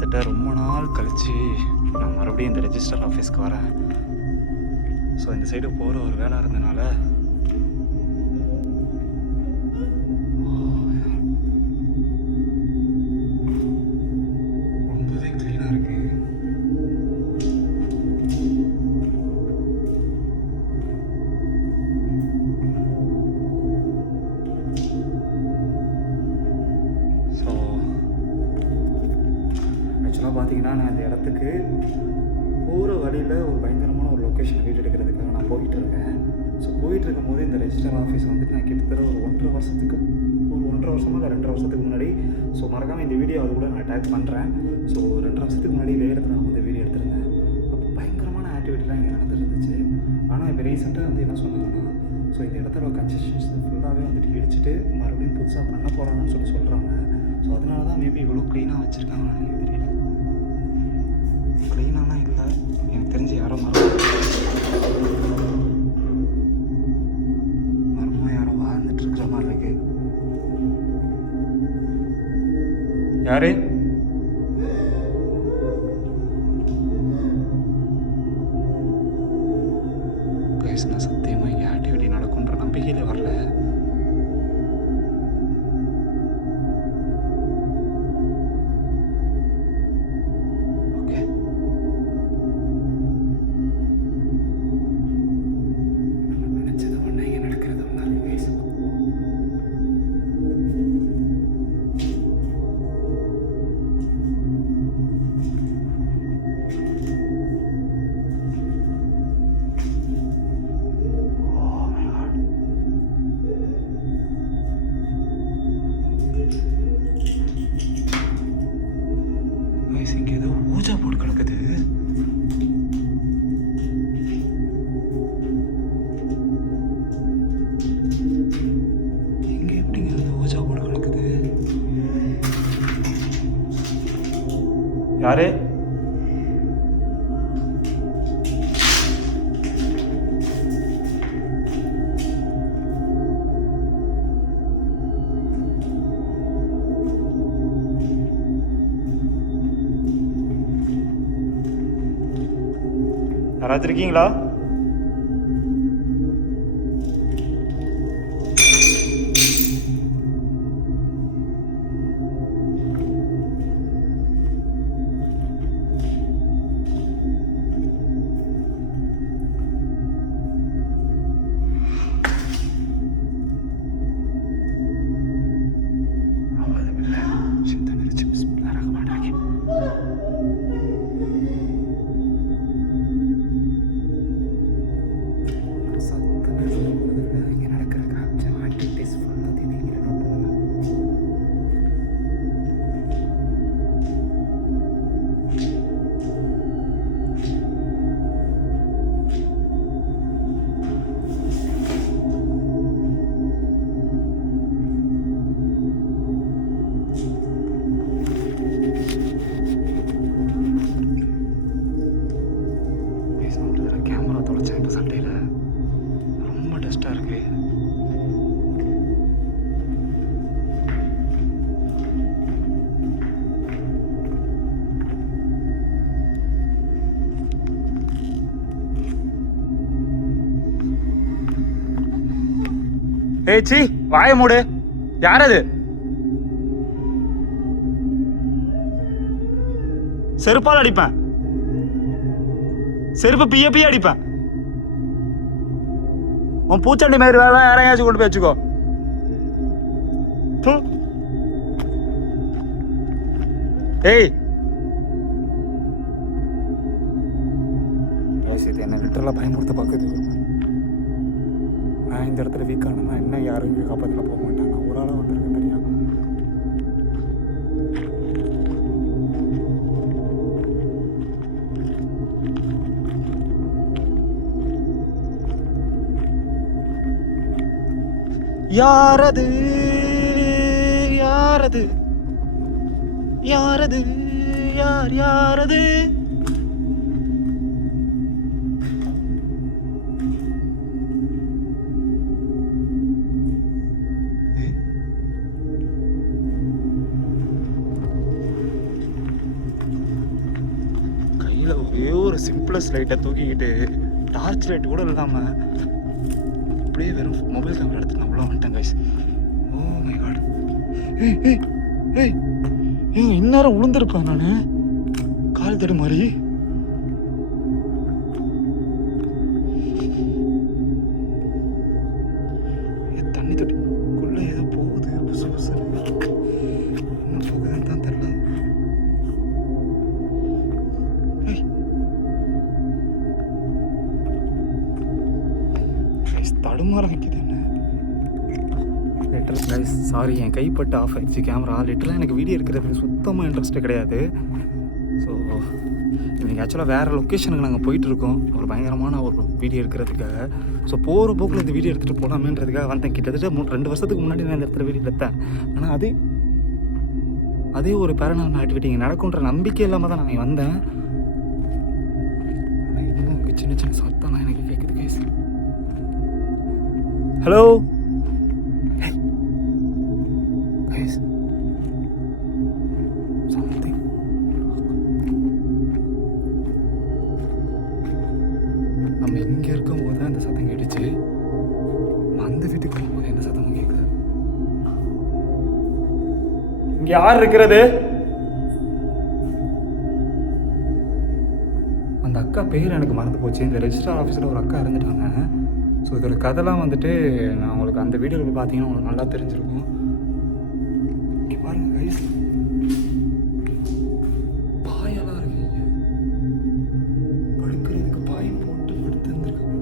கிட்டத்தட்ட ரொம்ப நாள் கழித்து நான் மறுபடியும் இந்த ரெஜிஸ்டர் ஆஃபீஸ்க்கு வரேன். ஸோ இந்த சைடு போகிற ஒரு வேலை இருந்தனால ரொம்பவே க்ளீனாக இருக்குது. ஸோ ஆக்சுவலாக பார்த்தீங்கன்னா நான் இந்த இடத்துக்கு போகிற வழியில் ஒரு பயங்கரமான ஒரு லொக்கேஷன் வீடு எடுக்கிறதுக்காக நான் போயிட்டு இருக்கேன். ஸோ போயிட்டு இருக்கும்போது இந்த ரெஜிஸ்டர் ஆஃபீஸ் வந்துட்டு நான் கிட்டத்தட்ட ஒரு 1.5 வருஷமாக இல்லை 2 வருஷத்துக்கு முன்னாடி, ஸோ மறக்காமல் இந்த வீடியோ அது கூட நான் டேக் பண்ணுறேன். ஸோ 2 வருஷத்துக்கு முன்னாடி இதே இடத்துல நான் வந்து வீடியோ எடுத்திருந்தேன். அப்போ பயங்கரமான ஆக்டிவிட்டிலாம் இங்கே நடந்துருந்துச்சு. ஆனால் இப்போ ரீசெண்டாக வந்து என்ன சொன்னாங்கன்னா, ஸோ இந்த இடத்துல கன்ஸ்ட்ரக்ஷன்ஸ் ஃபுல்லாகவே வந்துட்டு இடிச்சிட்டு மறுபடியும் புதுசாக பண்ண போகிறாங்கன்னு சொல்கிறாங்க. ஸோ அதனால தான் மேபி இவ்வளோ க்ளீனாக வச்சுருக்காங்கன்னு எனக்கு தெரியல. க்ளீனாலாம் இல்லை, எனக்கு தெரிஞ்சு யாரோ மரமாக யாரோ வாழ்ந்துட்டு இருக்கிற மாதிரி இருக்கு. யாரு பேசுனா சத்தியமாக இங்கே ஆக்டிவிட்டி நடக்குன்ற நம்பிக்கையிலே வரல. இங்கே ஏதோ ஊஜா போட்டு கிடக்குது. இங்கே எப்படிங்க ஏதோ ஊஜா போட்டு கிடக்குது? யாரு? யாராச்சும் இருக்கீங்களா? கேமரா தொலைச்சேன் இந்த சண்டையில். ரொம்ப டஸ்ட்டாக இருக்கு. ஏய் சி வாய மூடு. யார் அது? செருப்பால் அடிப்பேன். செருப்பு பிய அடிப்பேன். உன் பூச்சண்டி மாதிரி வேலை யாரையாச்சும் கொண்டு போய் வச்சுக்கோ. ஏய் இது என்ன லிட்டரலாக பயன்படுத்த பார்க்குது. நான் இந்த இடத்துல வீக்கானா என்ன யாரும் இங்கே காப்பாற்றில போக மாட்டேன். நான் ஒரு ஆளாக வந்திருக்கேன் தெரியும். யாரது யாரது யாரது யார் யாரது? கையில் ஒரே ஒரு சிம்பிளஸ் லைட்டை தூக்கிக்கிட்டு டார்ச் லைட் கூட இல்லாமல் அப்படியே வெறும் மொபைல் கேமரா எடுத்து நான் உள்ள வந்துட்டேன் கைஸ். Oh my God. ஏய் ஏய் ஏய் ஏய் இந்நேரம் விழுந்திருப்பேன் நான் கால் தடு மாதிரி. தண்ணி தொட்டிக்குள்ள ஏதோ போகுது புசு புசு. என்ன போகுதுன்னு தான் தெரியல. தடுமாற வைக்குது என்ன. லிட்டரல் கைஸ் சாரி, என் கைப்பட்டு ஆஃப் ஆயிடுச்சு கேமரா. லிட்டரலாக எனக்கு வீடியோ எடுக்கிறது சுத்தமாக இன்ட்ரெஸ்ட்டு கிடையாது. ஸோ இன்றைக்கி ஆக்சுவலாக வேறு லொக்கேஷனுக்கு நாங்கள் போயிட்டுருக்கோம் ஒரு பயங்கரமான ஒரு வீடியோ எடுக்கிறதுக்காக. ஸோ போகிற போக்கில் இந்த வீடியோ எடுத்துகிட்டு போகலாமேன்றதுக்காக வந்தேன். கிட்டத்தட்ட 2 வருஷத்துக்கு முன்னாடி நான் இந்த இடத்துல வீடியோ எடுத்தேன். ஆனால் அதே ஒரு பேரனார்மல் ஆக்டிவிட்டி இங்கே நடக்குன்ற நம்பிக்கை இல்லாமல் தான் நான் வந்தேன். ஆனால் இன்னும் இங்கே சின்ன சின்ன சத்தம்லாம் எனக்கு கேட்குது கைஸ். Hello guys, something. நம்ம இங்கே இருக்கும்போது தான் இந்த சத்தம் கேட்டுச்சு. அந்த வீட்டுக்கு போகும்போது எந்த சத்தமும் கேட்குது. இங்கே யார் இருக்கிறது? அந்த அக்கா பேர் எனக்கு மறந்து போச்சு. இந்த ரெஜிஸ்ட்ரார் ஆஃபீஸில் ஒரு அக்கா இருந்துட்டாங்க. ஸோ இதோட கதைலாம் வந்துட்டு நான் உங்களுக்கு அந்த வீடியோவில் போய் பார்த்தீங்கன்னா உங்களுக்கு நல்லா தெரிஞ்சிருக்கும். இங்கே பாருங்கள் கைஸ், பாயெல்லாம் இருக்குங்க. படுக்கிறதுக்கு பாய் போட்டு படுத்துருந்துருக்காங்க.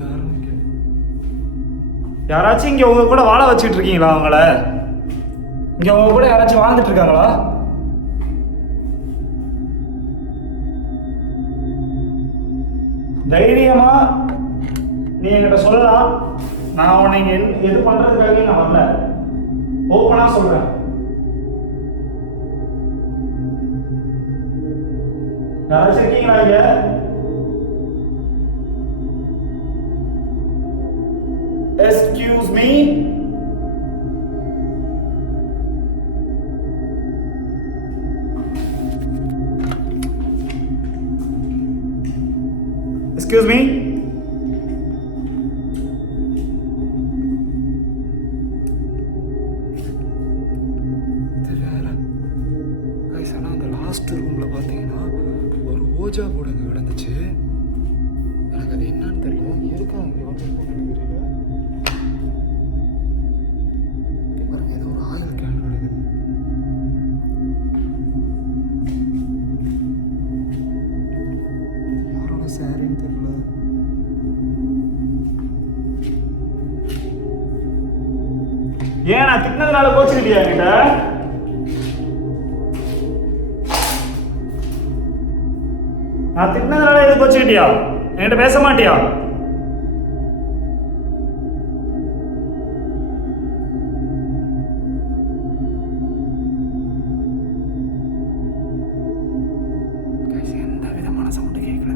யாரும் இங்கே யாராச்சும் இங்கே உங்க கூட வாழ வச்சுட்டு இருக்கீங்களா? அவங்கள இங்கே உங்க கூட யாராச்சும் வாழ்ந்துட்டு இருக்காங்களா? தைரியமா நீ என்கிட்ட சொல்லலாம். நான் உன்னை இங்கே எது பண்ணுறதுக்காகவே நான் வரல. ஓப்பனாக சொல்கிறேன். யாராச்சும் இருக்கீங்களா இங்கே? Excuse me. Excuse me. Last ரூமில் பார்த்தீங்கன்னா ஒரு ஓஜா போர்டு அங்கே கிடந்துச்சு. எனக்கு அது என்னன்னு தெரியல. எதுக்கு அங்கே வந்துருக்கோன்னு எனக்கு தெரியல. பாருங்க, ஏதோ ஒரு ஆயில் கேன் கிடக்குது. யாரோட சாரின்னு தெரியல. ஏன் நான் திட்டினதுனால கோச்சுக்கிட்டியா என்கிட்ட? நான் திட்டினதுனால எது கோச்சுக்கிட்டியா? என்கிட்ட பேச மாட்டியா? எந்த விதமான சவுண்டு கேட்கல.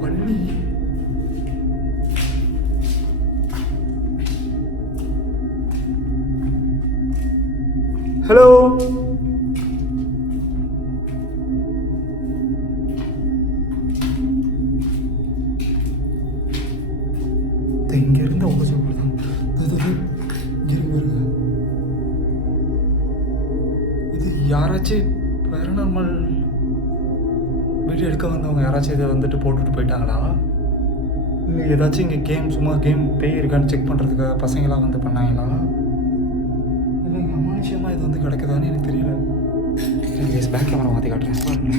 பள்ளி ஹலோ, இங்க இருந்து அவங்க சொல்றதான் இது யாராச்சும் பேரநார்மல் வீடியோ எடுக்க வந்தவங்க யாராச்சும் இதை வந்துட்டு போட்டுட்டு போயிட்டாங்களா? இல்லை ஏதாச்சும் இங்கே சும்மா கேம் பேய் இருக்கான்னு செக் பண்ணுறதுக்காக பசங்களாம் வந்து பண்ணாங்களா? இல்லை இங்கே அமானுஷமாக இது வந்து கிடக்குதான்னு எனக்கு தெரியல. பேக் கேமரா மாற்றி காட்டுறேன் பாருங்க.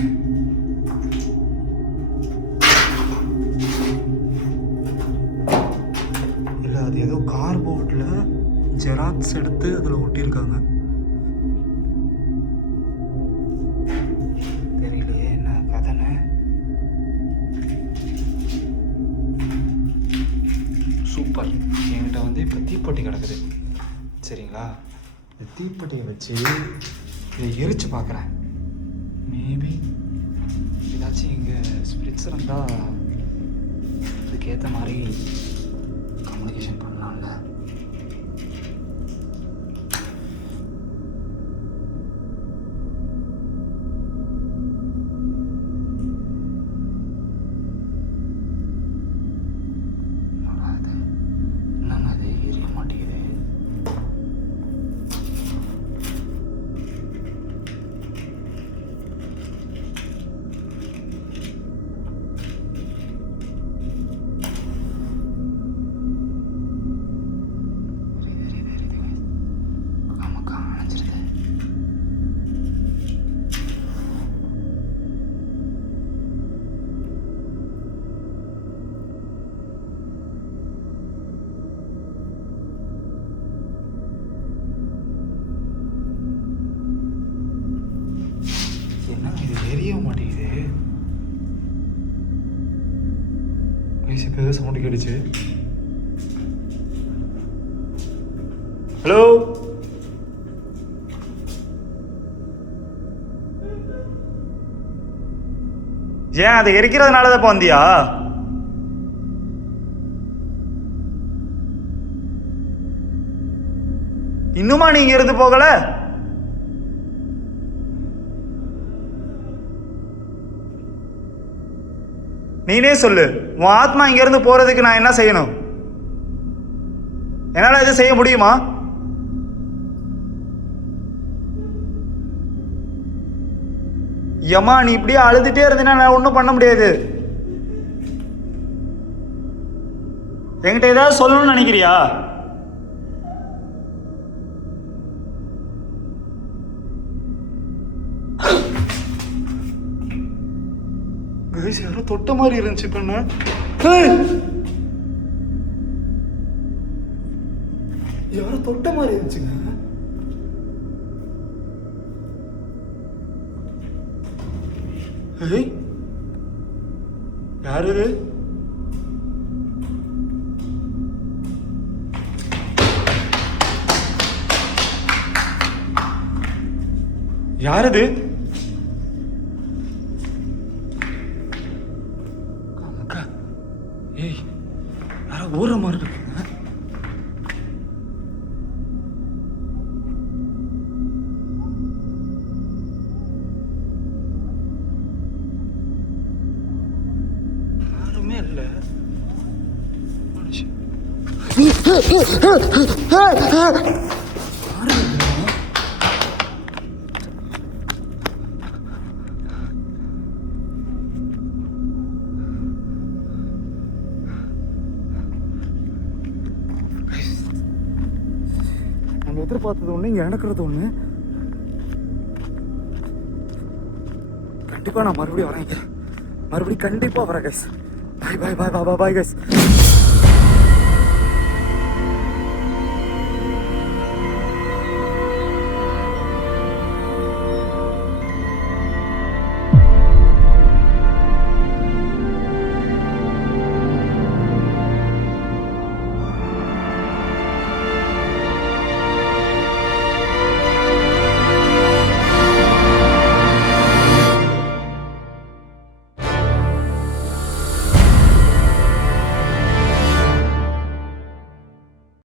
இல்லை அது ஏதோ கார்போர்டில் ஜெராக்ஸ் எடுத்து அதில் ஒட்டியிருக்காங்க. தெரியலையே என்ன கதைன்னு. சூப்பர். என்கிட்ட வந்து இப்போ தீப்பெட்டி கிடக்குது சரிங்களா? இந்த தீப்பெட்டியை வச்சு இதை எரிச்சு பார்க்குறேன். மேபி ஏதாச்சும் இங்கே ஸ்பிரிட்ஸ் இருந்தால் அதுக்கேற்ற மாதிரி கம்யூனிகேஷன் பண்ணலாம்ல. தெரிய மாட்டேங்குது. வயசுக்கு சவுண்டு கேட்டுச்சு. ஹலோ, ஏன் அதை எரிக்கிறதுனால தான் வந்தியா? இன்னுமா நீங்க இருந்து போகல? நீனே சொல்லு, உன் ஆத்மா இங்கேருந்து போகிறதுக்கு நான் என்ன செய்யணும்? என்னால் எதுவும் செய்ய முடியுமா? ஏம்மா நீ இப்படியே அழுதுகிட்டே இருந்தீங்கன்னா நான் ஒன்றும் பண்ண முடியாது. என்கிட்ட ஏதாவது சொல்லணும்னு நினைக்கிறியா? யாரோ தொட்ட மாதிரி இருந்துச்சு. பண்ண யாரோ தொட்ட மாதிரி இருந்துச்சுங்க. யாரு? யாரது? ஏய், யாரோ ஊற மாதிரி இருக்குங்க. யாருமே இல்லை. நம்ம எதிர்பார்த்தது ஒன்று, இங்கே நடக்கிறது ஒன்று. கண்டிப்பாக நான் மறுபடியும் வரேன். மறுபடியும் கண்டிப்பாக வரேன் கைஸ். பாய் பாய் பாய் பாய் பாய் கைஸ்.